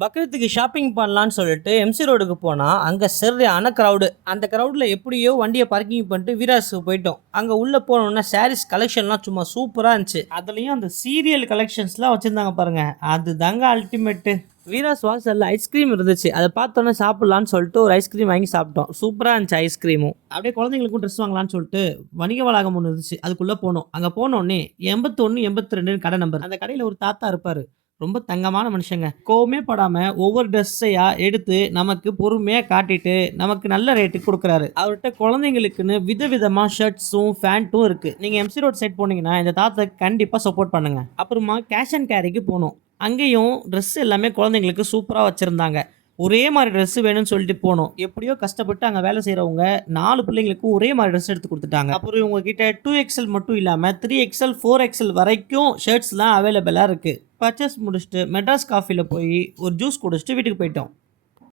பக்ரீத்துக்கு shopping பண்ணலான்னு சொல்லிட்டு MC ரோடுக்கு போனால் அங்கே சரியான க்ரௌடு. அந்த க்ரௌடில் எப்படியோ வண்டியை பார்க்கிங் பண்ணிட்டு வீராஸுக்கு போயிட்டோம். அங்கே உள்ளே போனோன்னா சாரீஸ் கலெக்ஷன்லாம் சும்மா சூப்பராக இருந்துச்சு. அதுலேயும் அந்த சீரியல் கலெக்ஷன்ஸ்லாம் வச்சுருந்தாங்க பாருங்க, அது தாங்க அல்டிமேட்டு. வீராஸ் வாசலில் ஐஸ்கிரீம் இருந்துச்சு. அதை பார்த்தோன்னே சாப்பிட்லான்னு சொல்லிட்டு ஒரு ஐஸ்கிரீம் வாங்கி சாப்பிட்டோம். சூப்பராக இருந்துச்சு ஐஸ்கிரீமும். அப்படியே குழந்தைங்களுக்கும் ட்ரெஸ் வாங்கலான்னு சொல்லிட்டு வணிக வளாகம் ஒன்று இருந்துச்சு, அதுக்குள்ளே போனோம். அங்கே போனோடனே 81 82 கடை நம்பர். அந்த கடையில் ஒரு தாத்தா இருப்பார், ரொம்ப தங்கமான மனுஷங்க. கோவமே படாமல் ஒவ்வொரு ட்ரெஸ்ஸையாக எடுத்து நமக்கு பொறுமையாக காட்டிட்டு நமக்கு நல்ல ரேட்டுக்கு கொடுக்குறாரு. அவர்கிட்ட குழந்தைங்களுக்குன்னு விதவிதமாக ஷர்ட்ஸும் ஃபேண்ட்டும் இருக்குது. நீங்கள் எம்சி ரோட் சைட் போனீங்கன்னா இந்த தாத்தாக்கு கண்டிப்பாக சப்போர்ட் பண்ணுங்கள். அப்புறமா கேஷ் அண்ட் கேரிக்கு போனோம். அங்கேயும் ட்ரெஸ் எல்லாமே குழந்தைங்களுக்கு சூப்பராக வச்சுருந்தாங்க. ஒரே மாதிரி ட்ரெஸ்ஸு வேணும்னு சொல்லிட்டு போனோம். எப்படியோ கஷ்டப்பட்டு அங்கே வேலை செய்கிறவங்க 4 பிள்ளைங்களுக்கும் ஒரே மாதிரி ட்ரெஸ் எடுத்து கொடுத்துட்டாங்க. அப்புறம் இவங்ககிட்ட 2XL மட்டும் இல்லாமல் 3XL 4XL வரைக்கும் ஷர்ட்ஸ்லாம் அவைலபிளாக இருக்குது. பர்ச்சேஸ் முடிச்சுட்டு மெட்ராஸ் காஃபியில் போய் ஒரு ஜூஸ் குடிச்சிட்டு வீட்டுக்கு போயிட்டோம்.